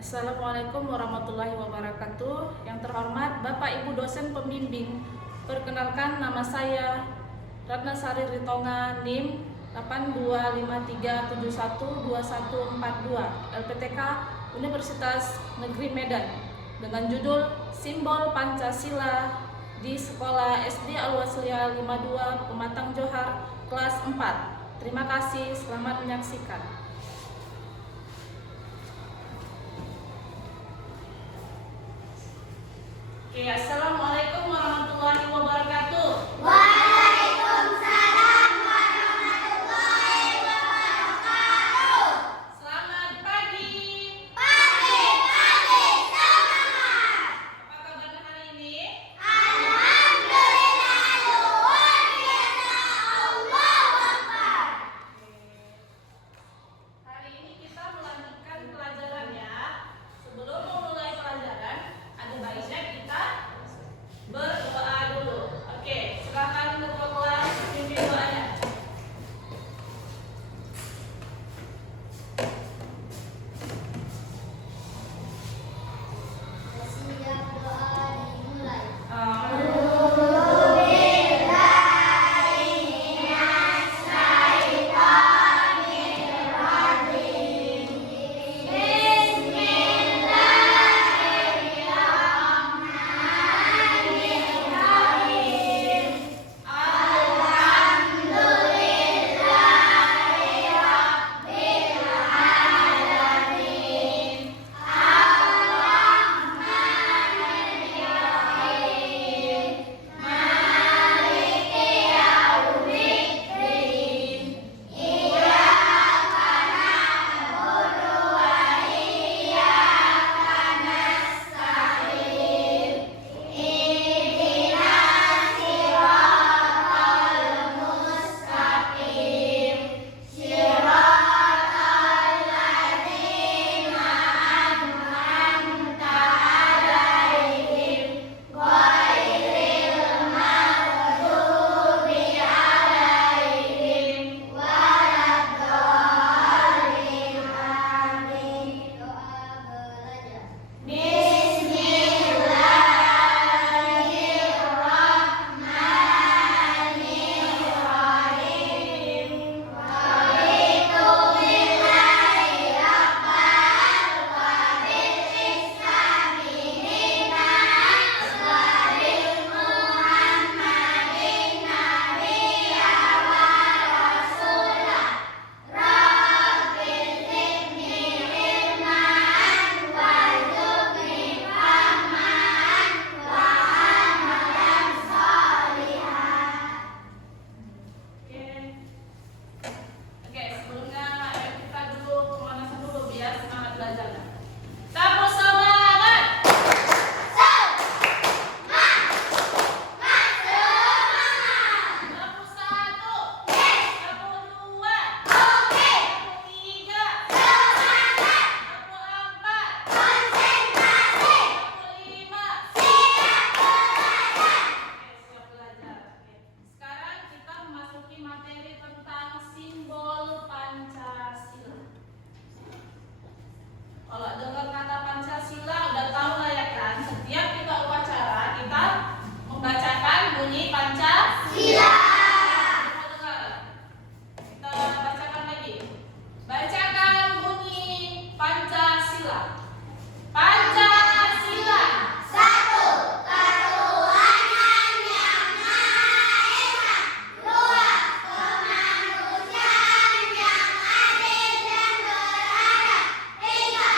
Assalamualaikum warahmatullahi wabarakatuh. Yang terhormat Bapak Ibu dosen pembimbing, perkenalkan nama saya Ratna Sari Ritonga, NIM 8253712142, LPTK Universitas Negeri Medan, dengan judul Simbol Pancasila di Sekolah SD Al-Wasliyah 52 Pematang Johar, kelas 4. Terima kasih, selamat menyaksikan. Oke, assalamualaikum warahmatullahi wabarakatuh. Waalaikumsalam warahmatullahi wabarakatuh. Selamat pagi. Pagi semangat. Apa kabar hari ini? Alhamdulillah luar biasa. Allahu Akbar. Hari ini kita melanjutkan pelajaran ya. Sebelum memulai pelajaran, ada baiknya kita berdoa dulu. Oke, silakan ketua kelas pimpin doanya. Siap doa dimulai. Oke, sebelumnya kita dulu pemanasan dulu biar semangat belajarnya. Sapu semangat. Sapu satu. Sapu dua. Sapu tiga. Sapu empat. Sapu lima. Siap belajar. Oke. Sekarang kita memasuki materi tentang simbol Pancasila. Kalau dengar kata Pancasila udah tahu lah ya kan. Setiap kita upacara kita membacakan bunyi Pancasila. Kita dengar. Kita bacakan lagi. Bacakan bunyi Pancasila. Pancasila. Satu, ketuhanan yang Maha Esa. Dua, kemanusiaan yang adil dan beradab. Tiga,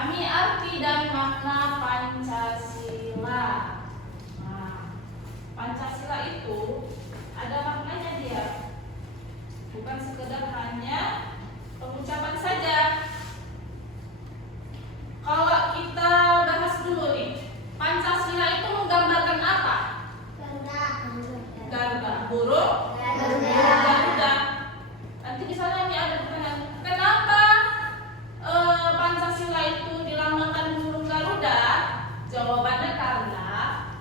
Pahami arti dan makna Pancasila. Nah, Pancasila itu ada maknanya dia. Bukan sekedar hanya pengucapan saja. Kalau kita bahas dulu nih, Pancasila itu menggambarkan apa? Garuda, burung, Garuda. Nanti di sana ini ada pertanyaan, kenapa Pancasila itu dilambangkan burung Garuda? Jawabannya karena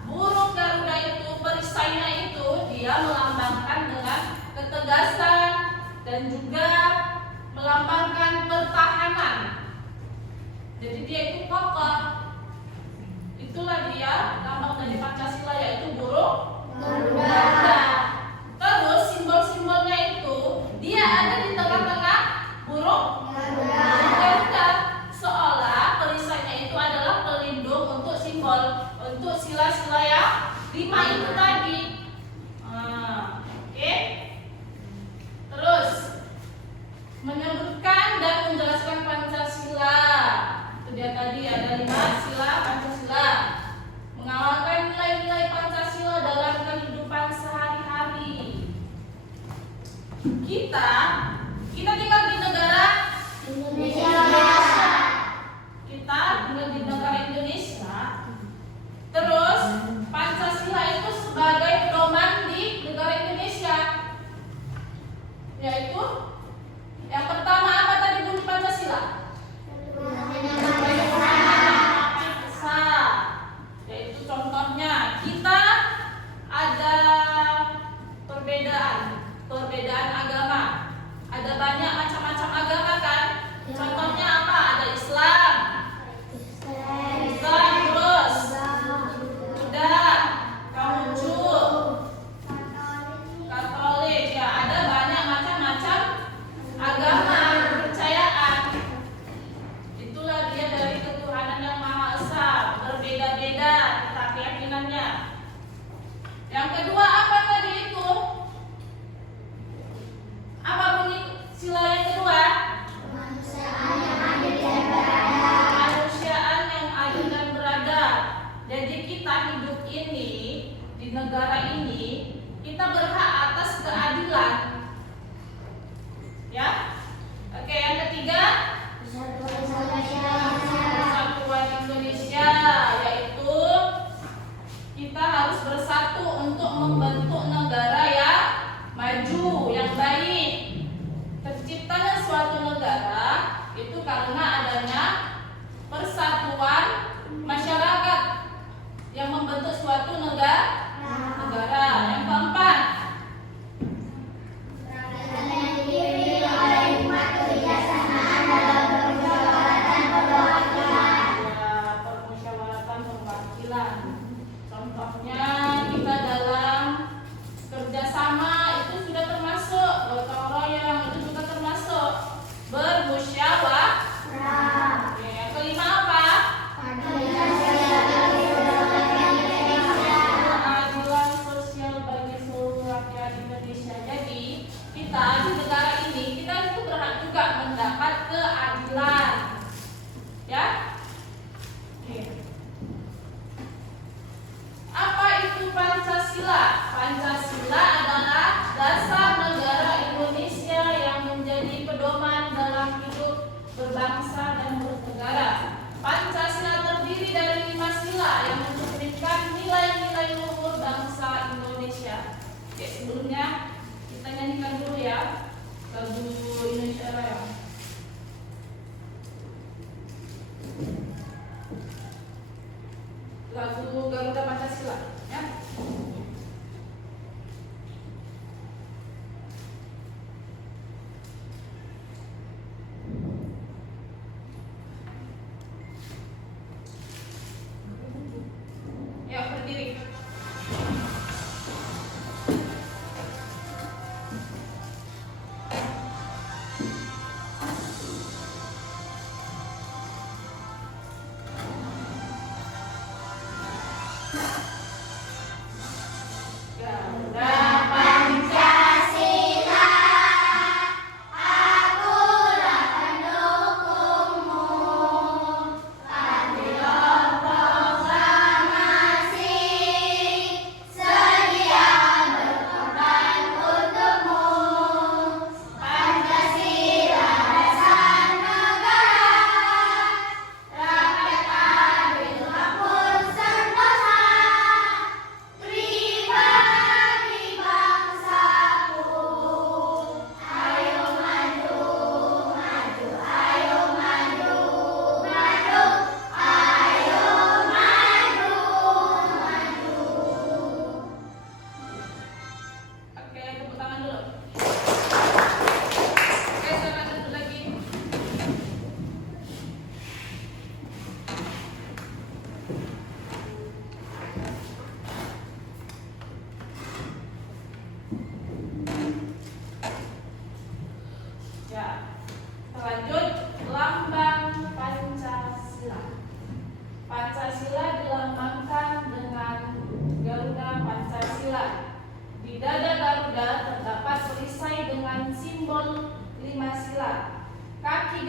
burung Garuda itu perisainya itu dia melambangkan dengan ketegasan dan juga melambangkan pertahanan. Jadi dia itu kokoh. Itulah dia lambang dari Pancasila, yaitu burung Garuda. Terus simbol-simbolnya itu dia ada di tengah-tengah burung Garuda. Seolah perisainya itu adalah pelindung untuk simbol, untuk sila-sila yang 5 itu tadi. Oke. Terus menyebutkan dan menjelaskan Pancasila. Itu dia tadi ada 5 sila Pancasila. Mengamalkan nilai-nilai Pancasila dalam kehidupan sehari-hari. Kita tinggal di negara Indonesia. Kita tinggal di negara Indonesia. Terus Pancasila itu sebagai pedoman di negara Indonesia. Yaitu yang pertama apa tadi bunyi Pancasila? Yaitu contohnya kita ada perbedaan agama. Ada banyak macam-macam agama kan? Contohnya apa? Ada Islam, terus Buddha, Konghucu, Katolik. Ya, ada banyak macam-macam agama, kepercayaan. Itulah dia dari ketuhanan yang Maha Esa, berbeda-beda kita keyakinannya. Yang kedua apa tadi itu? Apa bunyi sila yang kedua? Kemanusiaan yang adil dan beradab. Jadi kita hidup ini di negara ini, kita berhak atas keadilan. Ya. Oke, yang ketiga Persatuan Indonesia, yaitu kita harus bersatu untuk membentuk negara yang maju, yang baik. Terciptanya suatu negara itu karena adanya persatuan masyarakat yang membentuk suatu negara. Yang keempat, permusyawaratan perwakilan. Contohnya kita dalam kerjasama itu sudah termasuk gotong royong, itu juga termasuk bermusyawarah. Yang kelima apa?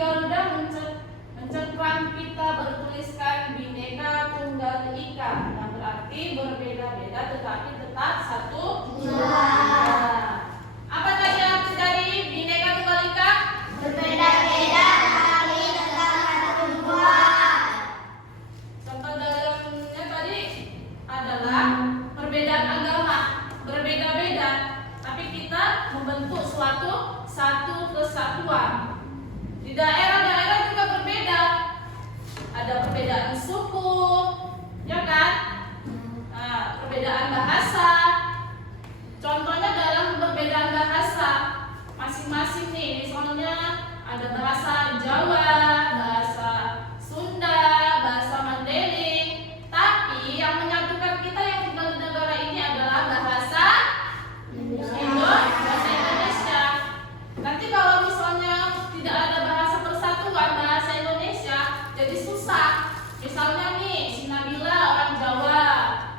Garuda mencengkram kita bertuliskan Bhinneka Tunggal Ika, yang berarti berbeda-beda tetapi tetap satu negara. Apa tadi yang dari Bhinneka Tunggal Ika? Berbeda-beda tapi tetap satu tujuan. Contoh dalamnya tadi adalah perbedaan agama, berbeda-beda, tapi kita membentuk suatu satu kesatuan. Di daerah-daerah juga berbeda, ada perbedaan suku, ya kan? Nah, perbedaan bahasa. Contohnya dalam perbedaan bahasa, masing-masing nih, misalnya ada bahasa Jawa, bahasa Sunda, bahasa Mandailing, tapi yang menyatukan kita yang tinggal di negara ini adalah bahasa Indonesia. Nanti kalau misalnya tidak ada bahasa persatuan, bahasa Indonesia, jadi susah. Misalnya nih, si Nabila orang Jawa,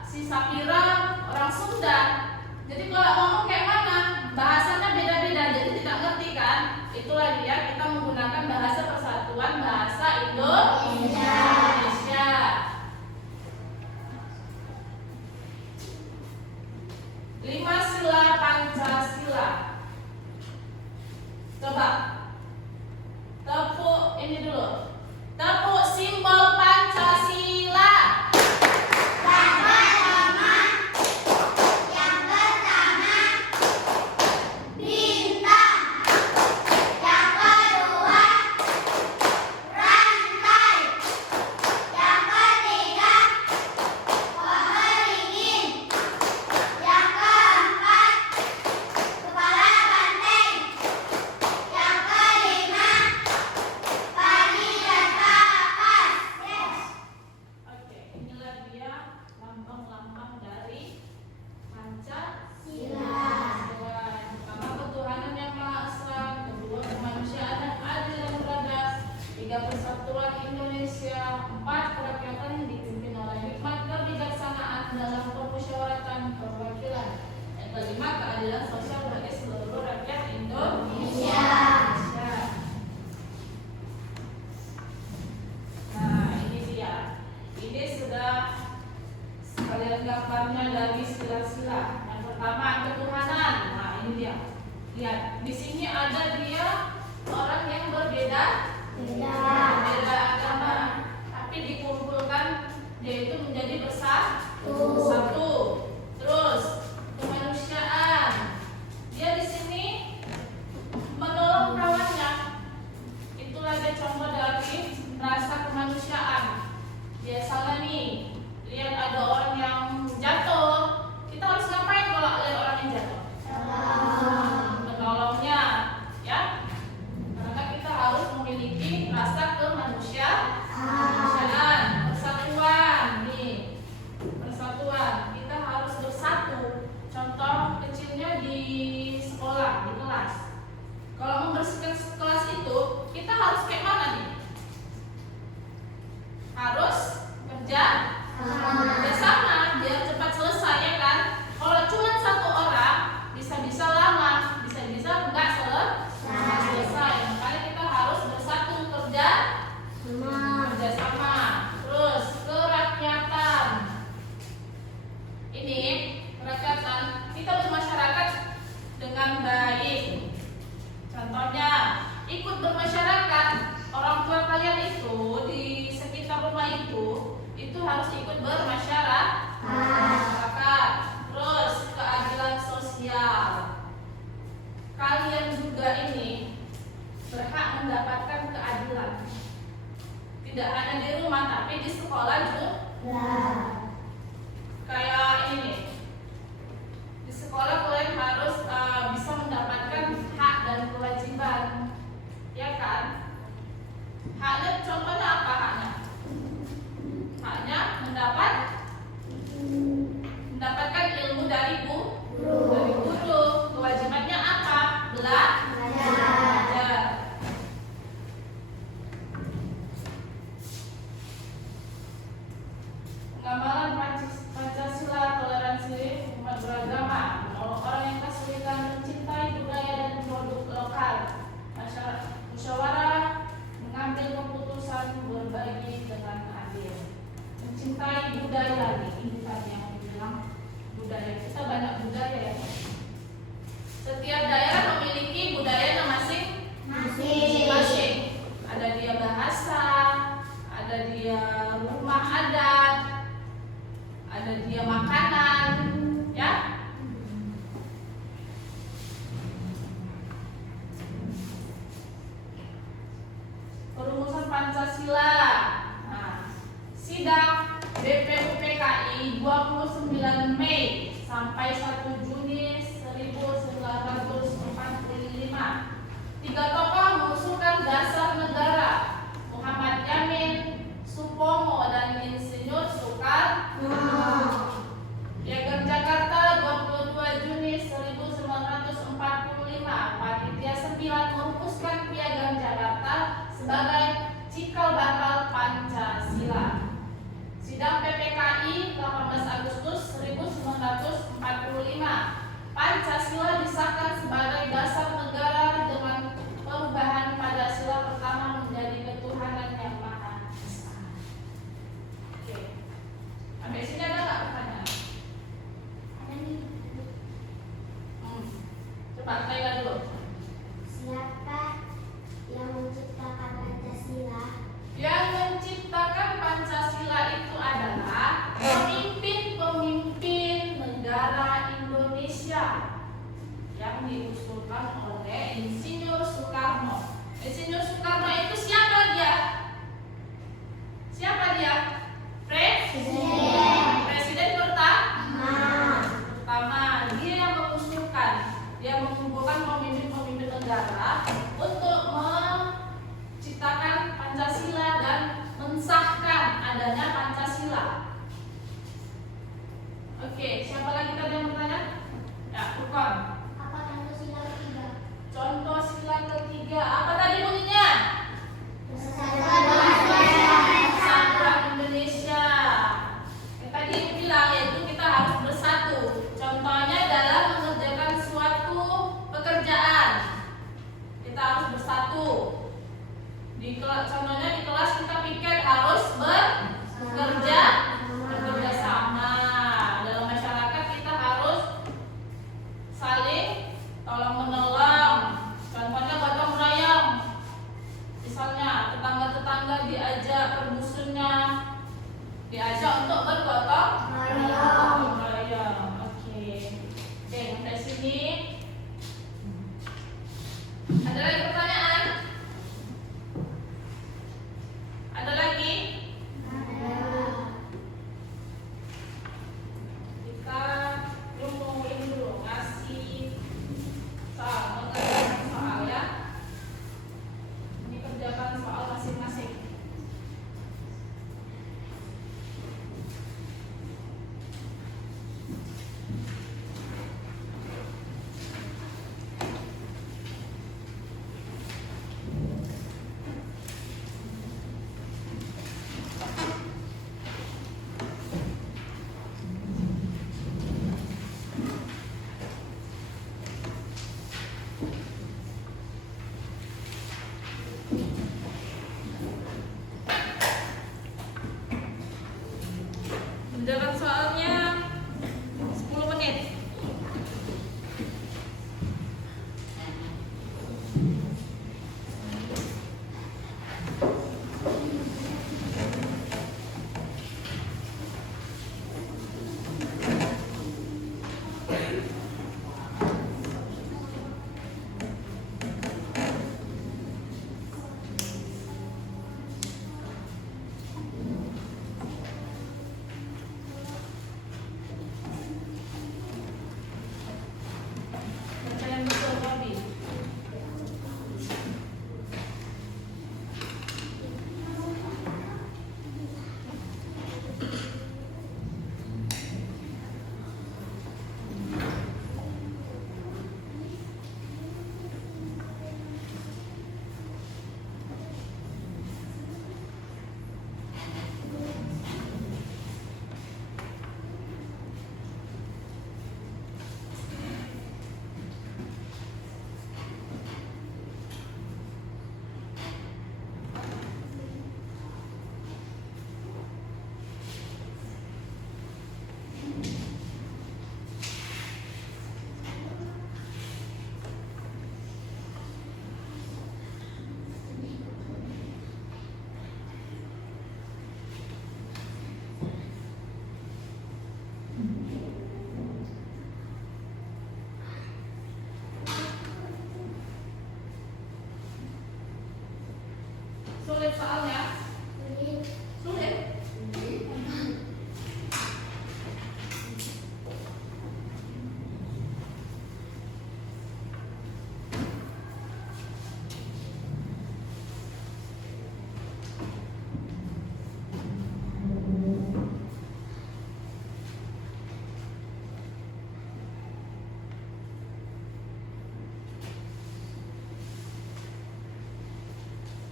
si Safira orang Sunda. Jadi kalau ngomong kayak mana, bahasanya beda-beda, jadi tidak ngerti kan? Itulah dia kita menggunakan bahasa persatuan, bahasa Indonesia. 5 sila Pancasila. Coba tepuk ini dulu. Tepuk simbol Pancasila. Yang pertama bintang, yang kedua rantai, yang ketiga pohon beringin, yang keempat kepala banteng, yang kelima padi dan kapas. Oke, inilah dia lambang-lambang dari Pancasila. Yang pertama ketuhanan yang Maha Esa, kedua kemanusiaan yang adil dan beradab, tiga persatuan Indonesia, empat kerakyatan yang dipimpin oleh hikmat kebijaksanaan dalam permusyawaratan perwakilan, yang kelima keadilan sosial bagi seluruh rakyat Indonesia. Nah, ini dia. Ini sudah sekalian gambarnya dari sila-sila. Yang pertama ketuhanan. Nah, ini dia. Lihat, di sini ada dia orang yang berbeda agama, tapi dikumpulkan dia itu menjadi bersatu. Terus kemanusiaan. Dia di sini menolong kawannya. Itulah dia contoh dari rasa kemanusiaan. Biasanya nih, lihat ada orang yang jatuh, kita harus ngapain kalau lihat orang yang jatuh? Menolongnya, ya. Karena kita harus memiliki rasa kemanusiaan, persatuan nih, persatuan. Kita harus bersatu. Contoh kecilnya di sekolah, di kelas. Kalau membersihkan kelas itu, kita harus kayak mana nih? Harus kerja sama biar cepat selesai, ya kan? Kalau cuma satu orang bisa-bisa lama, bisa-bisa enggak selesai. Makanya kita harus bersatu, kerja sama. Terus kerakyatan. Ini kerakyatan, kita bermasyarakat dengan baik. Contohnya ikut bermasyarakat. Orang tua kalian itu di sekitar rumah itu harus ikut bermasyarakat. Terus keadilan sosial. Kalian juga ini berhak mendapatkan keadilan. Tidak hanya di rumah tapi di sekolah juga. Kayak ini. Di sekolah kalian harus bisa mendapatkan hak dan kewajiban. Ya kan? Haknya contohnya apa haknya? Haknya mendapatkan ilmu dari guru. Kewajibannya apa? Belajar. Pengamalan Pancasila, toleransi umat beragama, menolong orang yang kesulitan, mencintai budaya dan produk lokal, musyawarah Pancasila. Nah, sidang BPUPKI 29 Mei sampai 1 Juni 1945. Tiga tokoh mengusulkan dasar negara: Muhammad Yamin, Supomo, dan Insinyur Soekarno. Piagam Jakarta 22 Juni 1945. Panitia 9 merumuskan Piagam Jakarta sebagai cikal bakal Pancasila. Sidang PPKI 18 Agustus 1945. Pancasila disahkan sebagai dasar negara dengan perubahan pada sila pertama menjadi ketuhanan yang maha esa. Oke. Sampai sini ada nggak pertanyaan? Ada nih. Coba Laila dulu. Siapa yang menciptakan Pancasila? Yang menciptakan Pancasila itu adalah pemimpin-pemimpin negara Indonesia yang diusulkan oleh Insinyur Soekarno. Insinyur Soekarno itu siapa dia? Siapa dia? Presiden pertama. Dia yang mengusulkan, dia mengumpulkan pemimpin-pemimpin negara untuk menciptakan Pancasila dan mensahkan adanya Pancasila. Oke, siapa lagi tadi yang bertanya? Ya, Furqan. Apa contoh sila ketiga? Contoh sila ketiga, apa tadi bunyinya? Persatuan Indonesia. Yang tadi ibu bilang yaitu kita harus bersatu. Contohnya dalam mengerjakan suatu pekerjaan, kita harus bersatu. Contohnya di kelas kita pikir harus bekerja sama. Dalam masyarakat kita harus saling tolong menolong. Contohnya gotong royong. Misalnya tetangga-tetangga diajak per dusunnya, diajak untuk bergotong royong. Oke, sampai sini. Ada lagi pertanyaan? Ada lagi? Kita ini dulu ngasih soal, mengerjakan soal ya. Ini kerjakan soal masing-masing. Menjalankan soalnya 10 menit. Pertanyaan betul, Robi. Sulit soalnya. Sulit.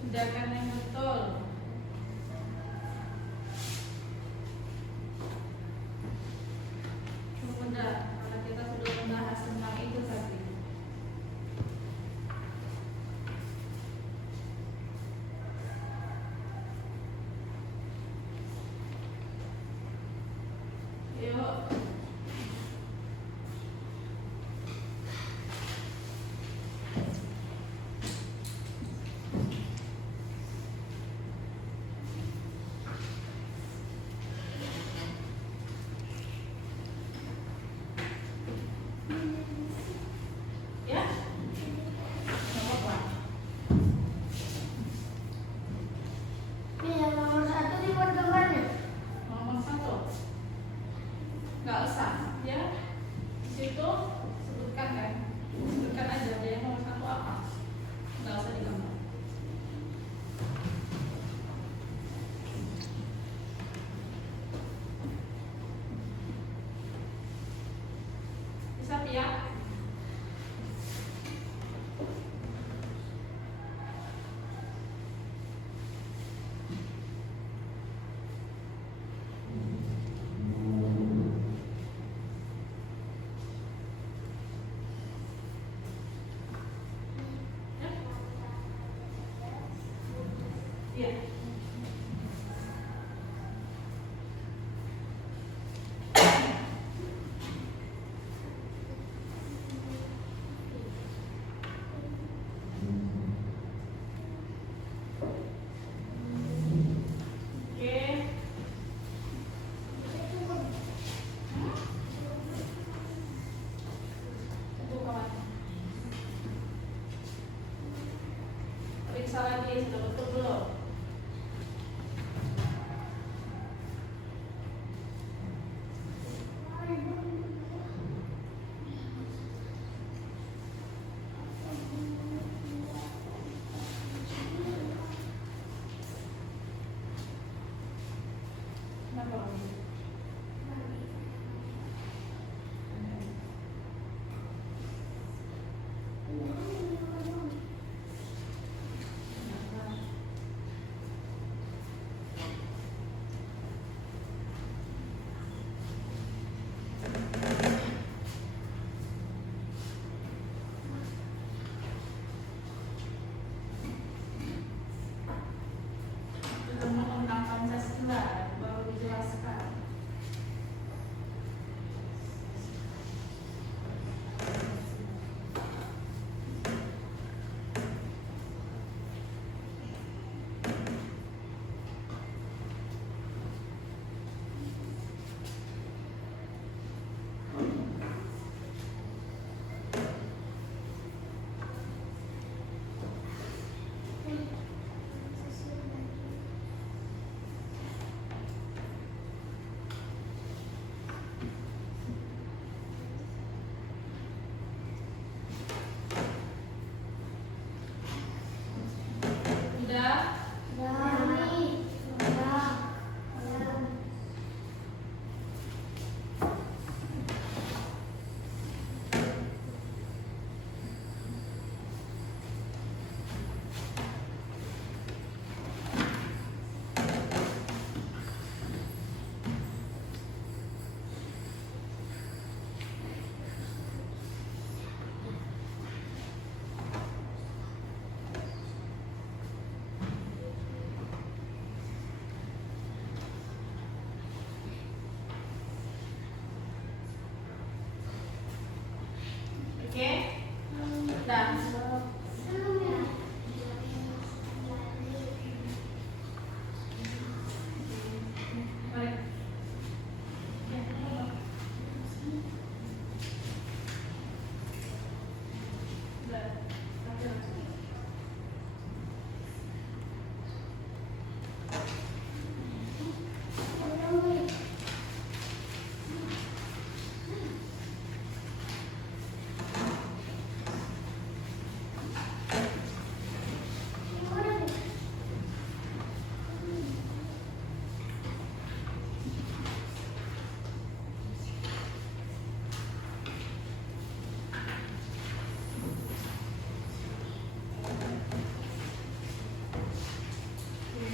Tindakan yang betul. Mudah karena kita sudah membahas tentang itu tadi. Yuk.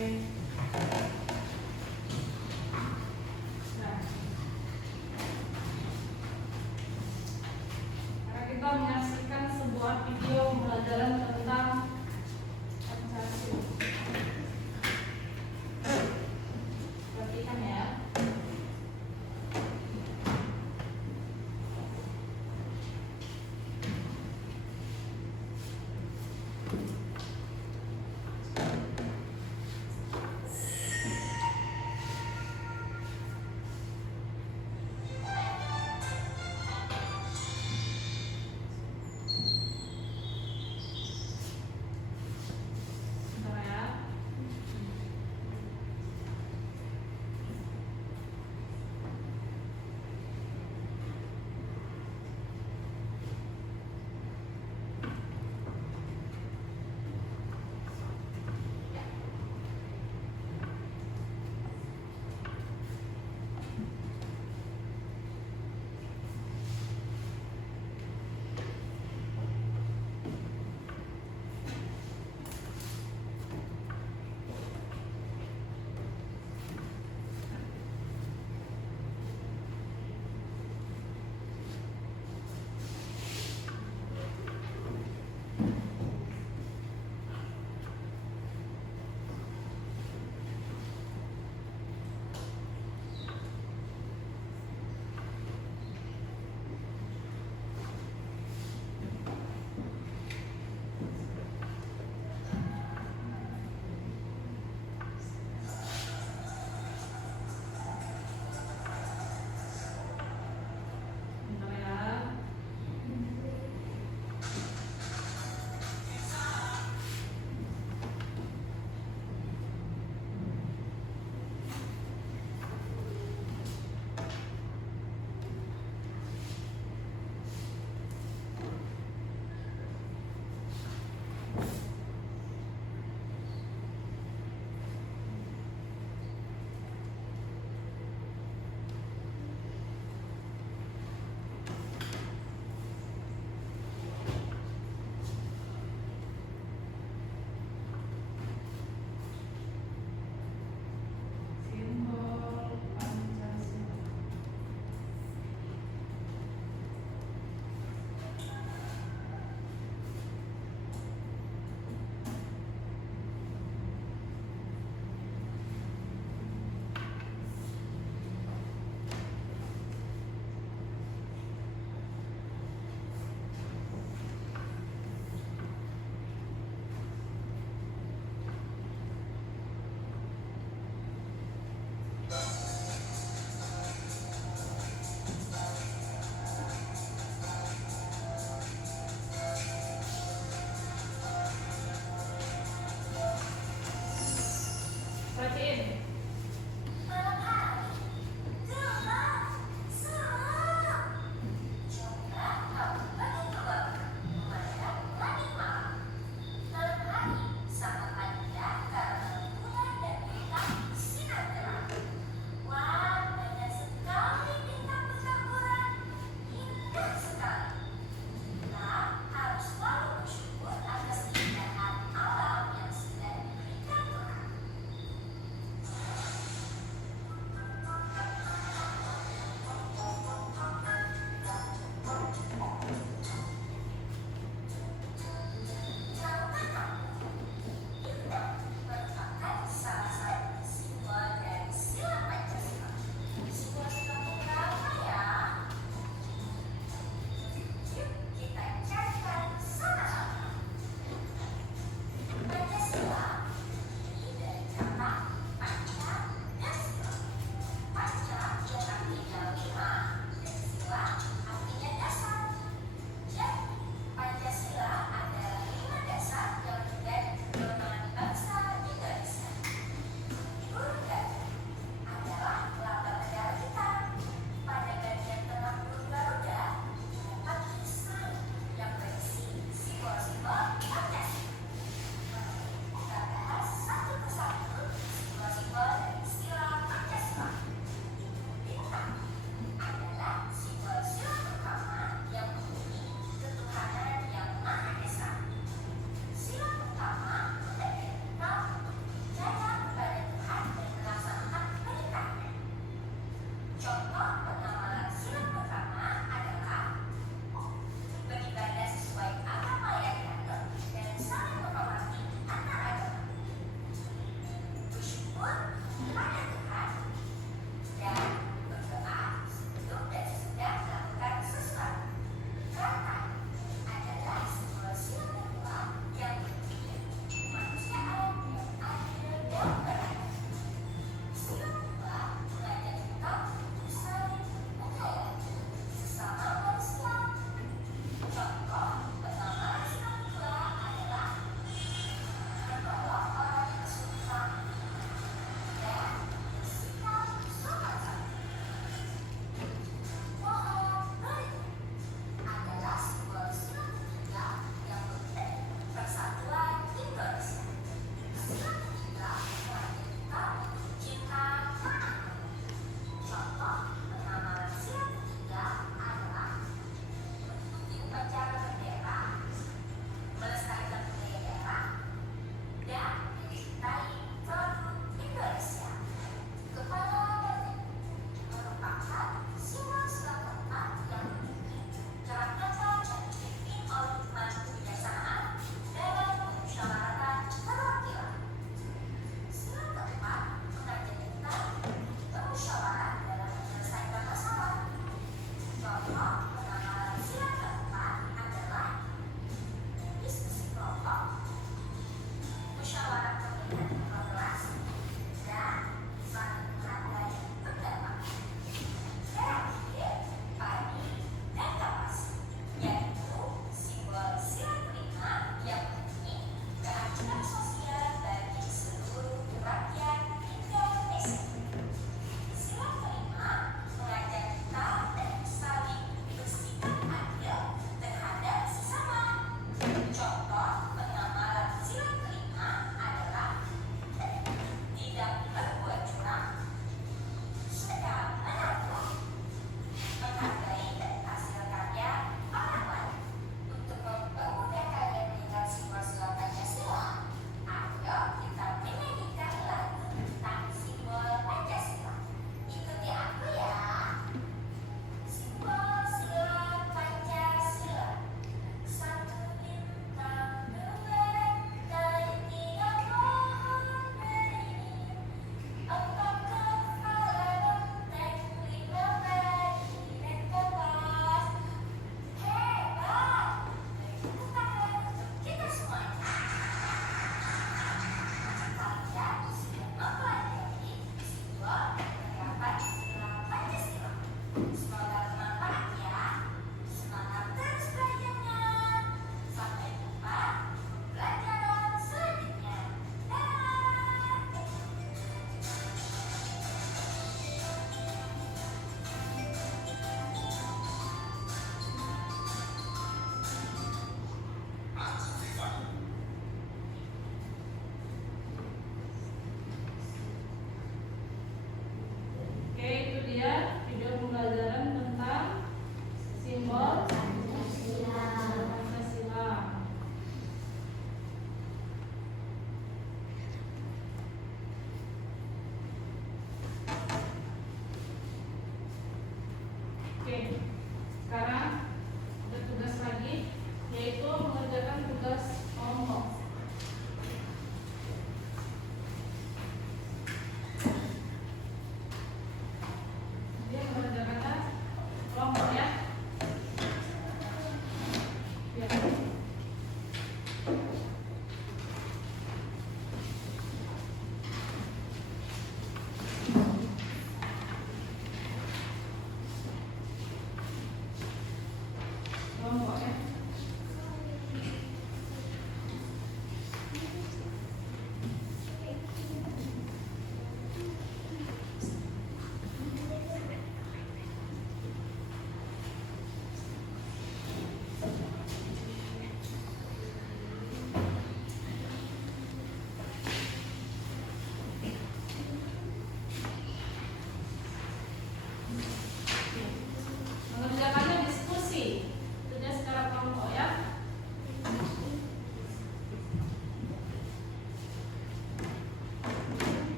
Nah, karena kita menyaksikan sebuah video pembelajaran tentang Pancasila. Perhatikan ya.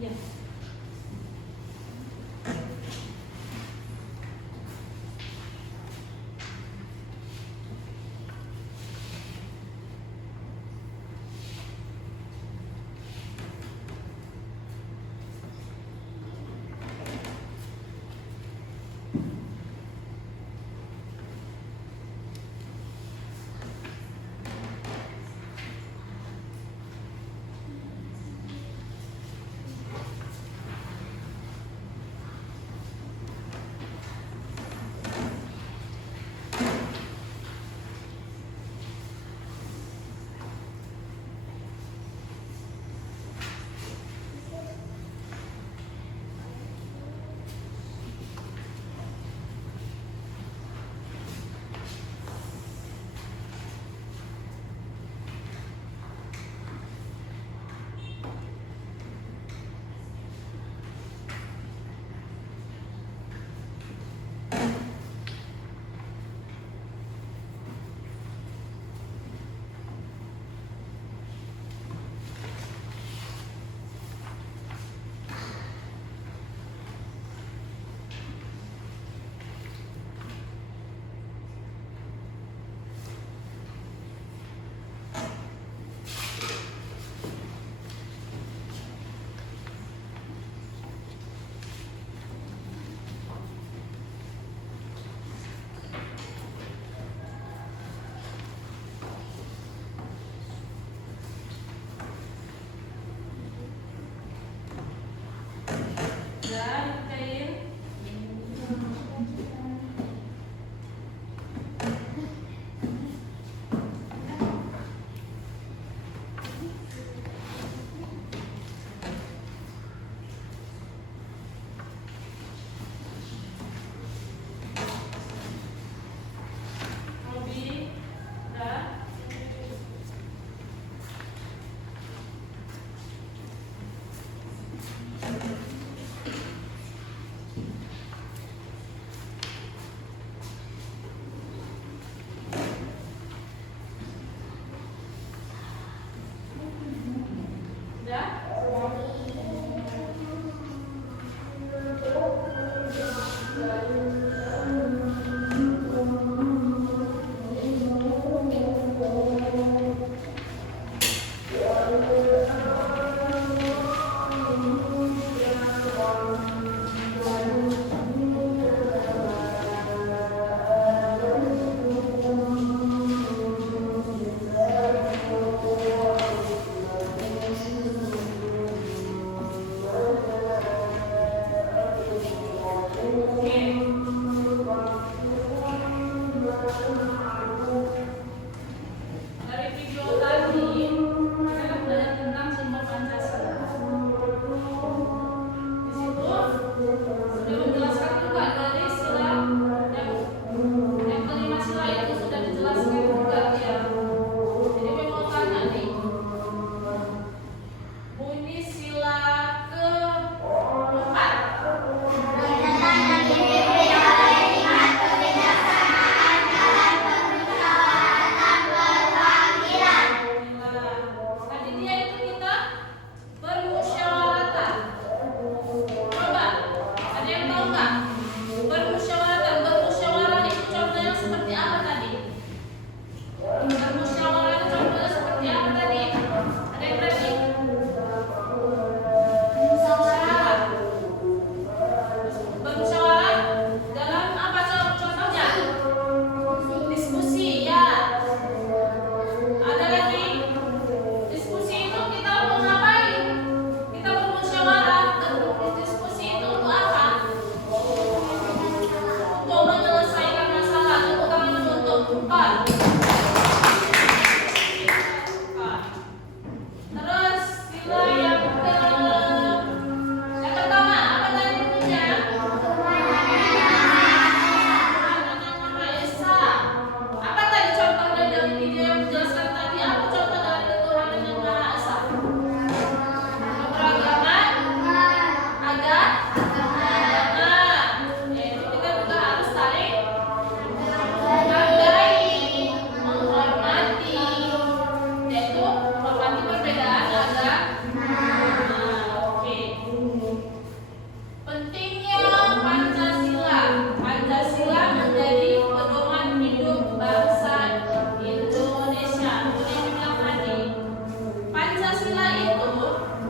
Iya.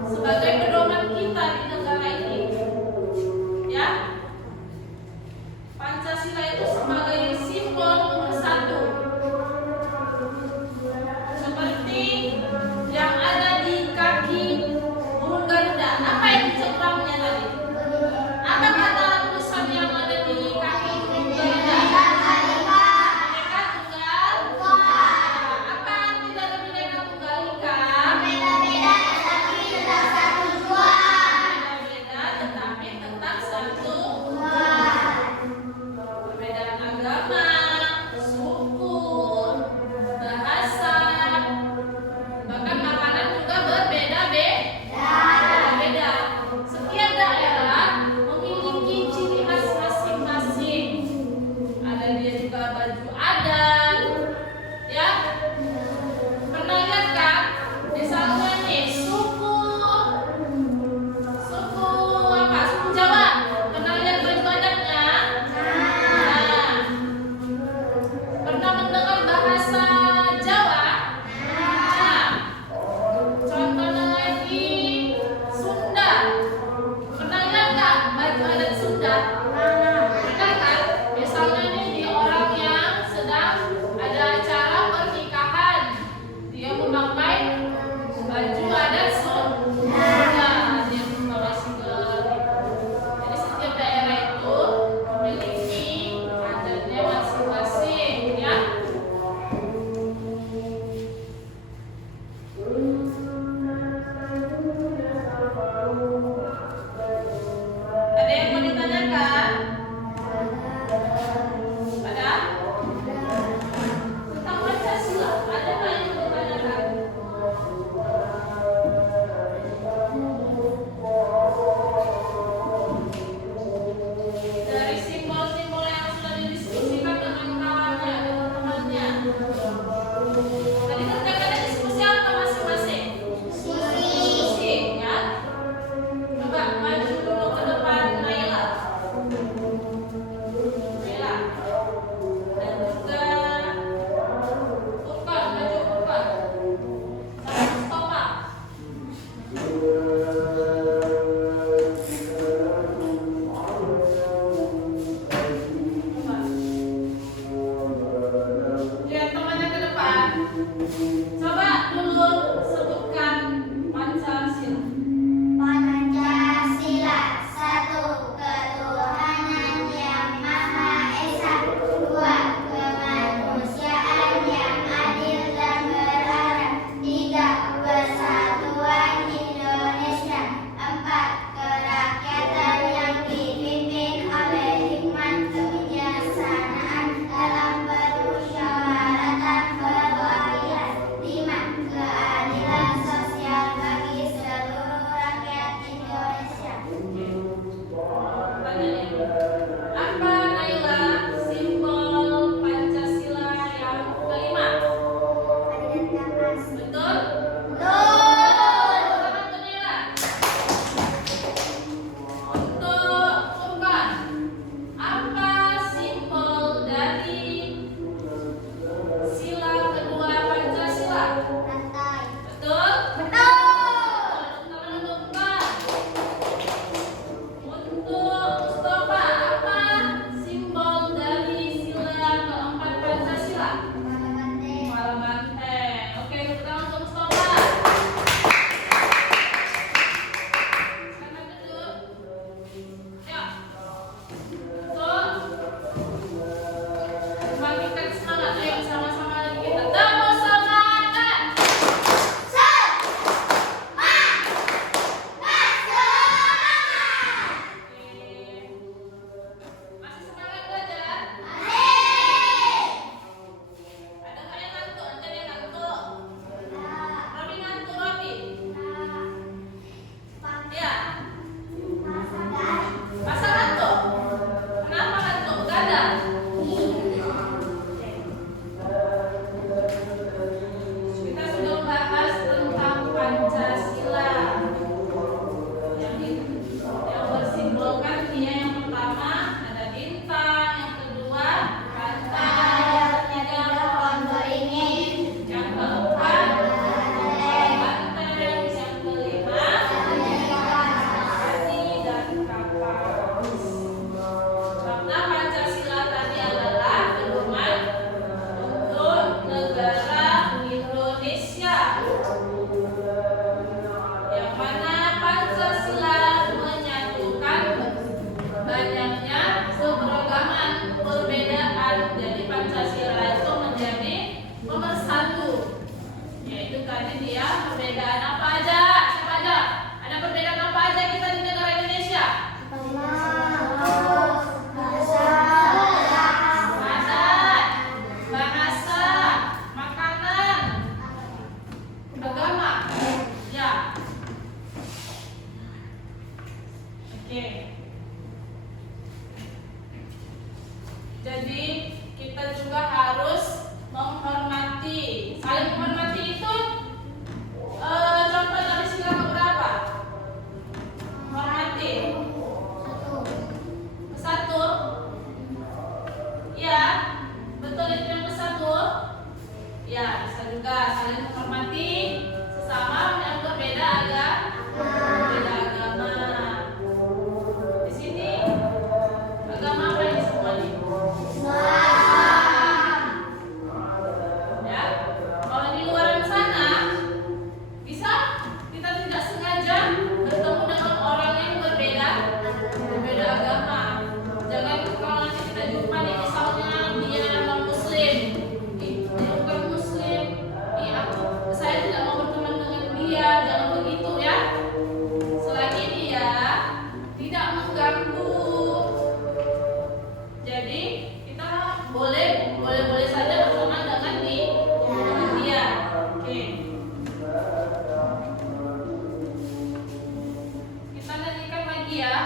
sebagai pedoman kita di negara ini. Ya. Pancasila itu sebagai simbol pemersatu. Seperti yang ada di kaki burung Garuda. Apa yang dicebrangnya tadi? Apa kata tulisan yang ada di kaki burung Garuda? Bineka Tunggal Ika. Apa arti dari Bineka Tunggal Ika? Beda-beda tapi tetap satu jua.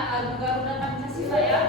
lagu Garuda Pancasila ya.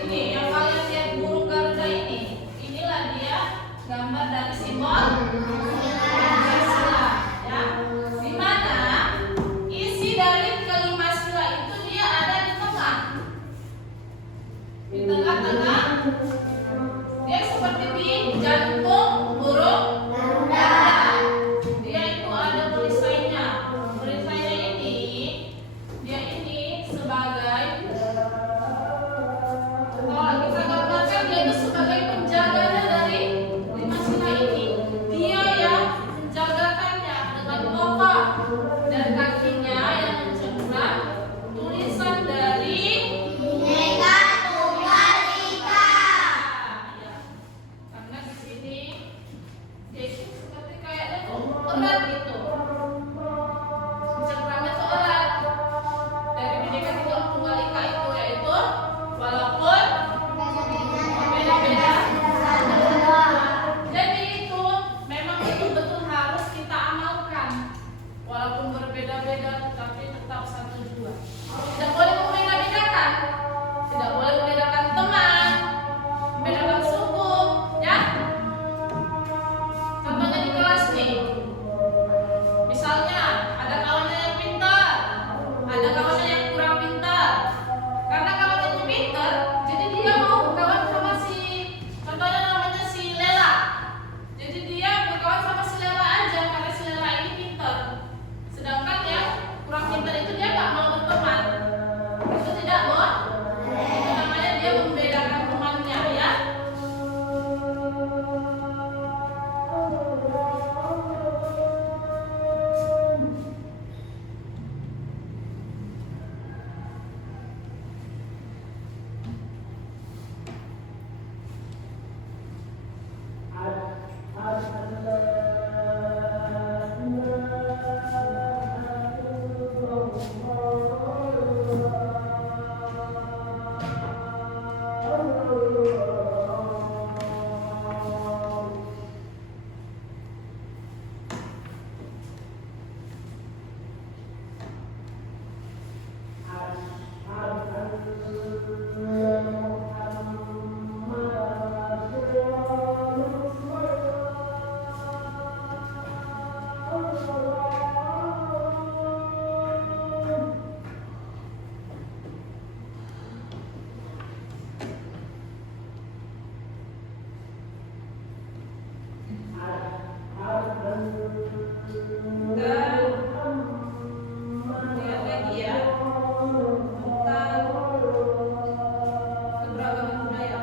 Ini yang kalian lihat burung Garuda ini, inilah dia gambar dari simbol Pancasila, ya. Di mana isi dari kelima sila itu dia ada di tengah. Di tengah-tengah dia seperti di jantung burung Garuda. Dia itu ada perisainya. Perisainya ini dia ini sebagai kita gambarkan dia itu sebagai penjaganya dari lima sila ini. Dia yang menjagakannya dengan kokoh dan kakinya yang mencengkram tulisan dari Bhinneka Tunggal Ika. Ya. Karena di sini dia itu seperti kayaknya tuh erat gitu. Mencengkramnya tuh erat. Dari Bhinneka Tunggal Ika itu yaitu walaupun beda-beda. Jadi itu memang betul-betul harus kita amalkan. Walaupun berbeda-beda tetapi tetap satu jua. Tidak boleh membeda-bedakan. Tidak boleh membedakan teman, membedakan suku, ya. Contohnya di kelas nih. Lihat lagi ya tentang keberagaman budaya.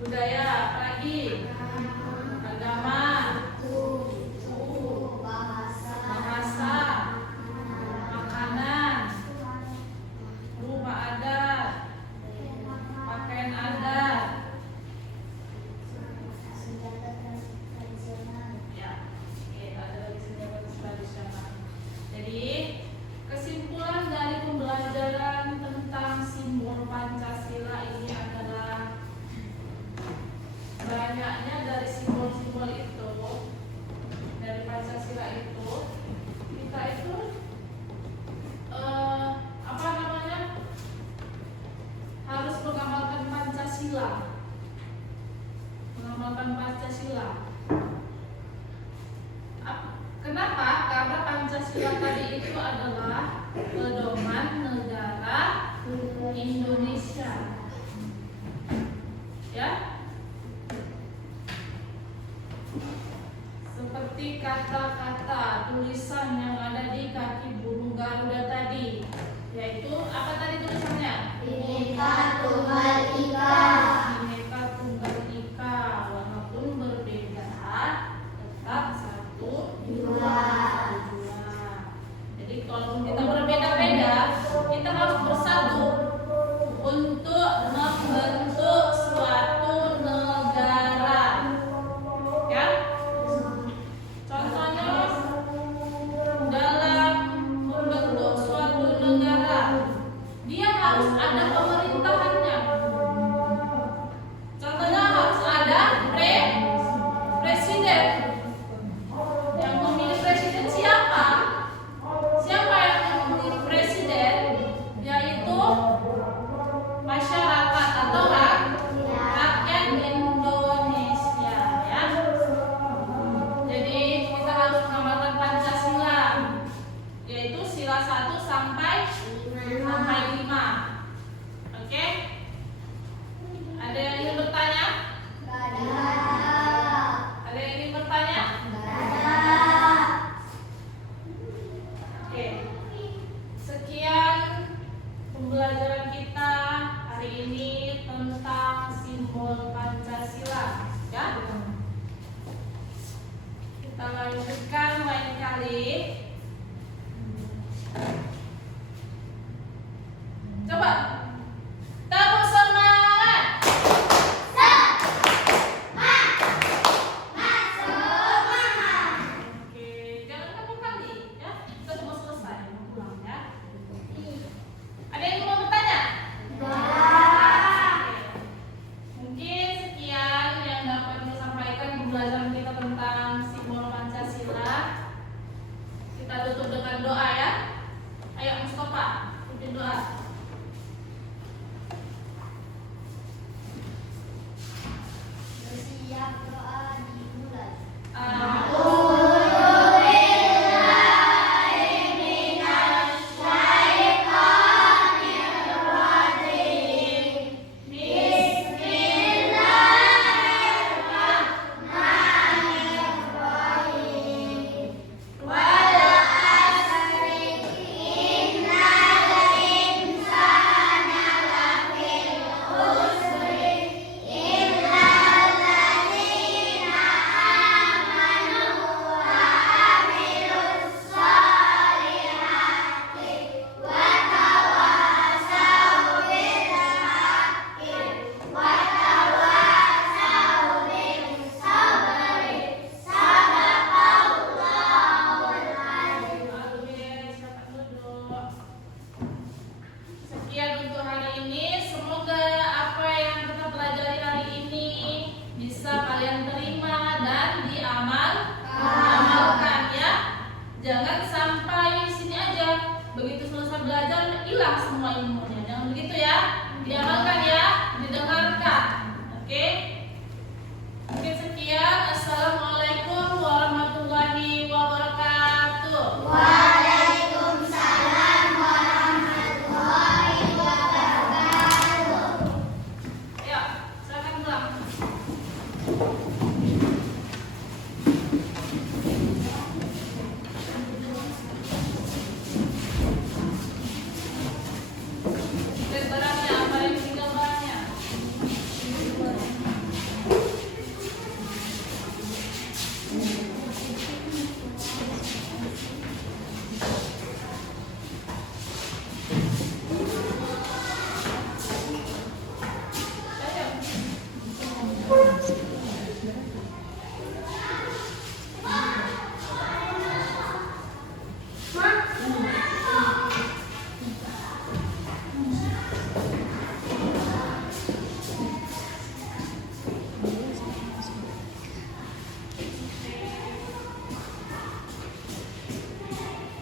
Budaya, apalagi? Agama, bahasa, makanan, rumah adat, pakaian adat. Ya, oke, ada lagi senjata tradisional. Jadi, kesimpulan dari pembelajaran tentang simbol Pancasila ini adalah banyaknya dari simbol-simbol itu dari Pancasila itu kita itu harus mengamalkan Pancasila. Kenapa? Karena Pancasila tadi itu adalah pedoman negara Indonesia, ya. Seperti kata-kata tulisan yang ada di kaki burung Garuda tadi, yaitu apa tadi tulisannya? Bhinneka Tunggal Ika.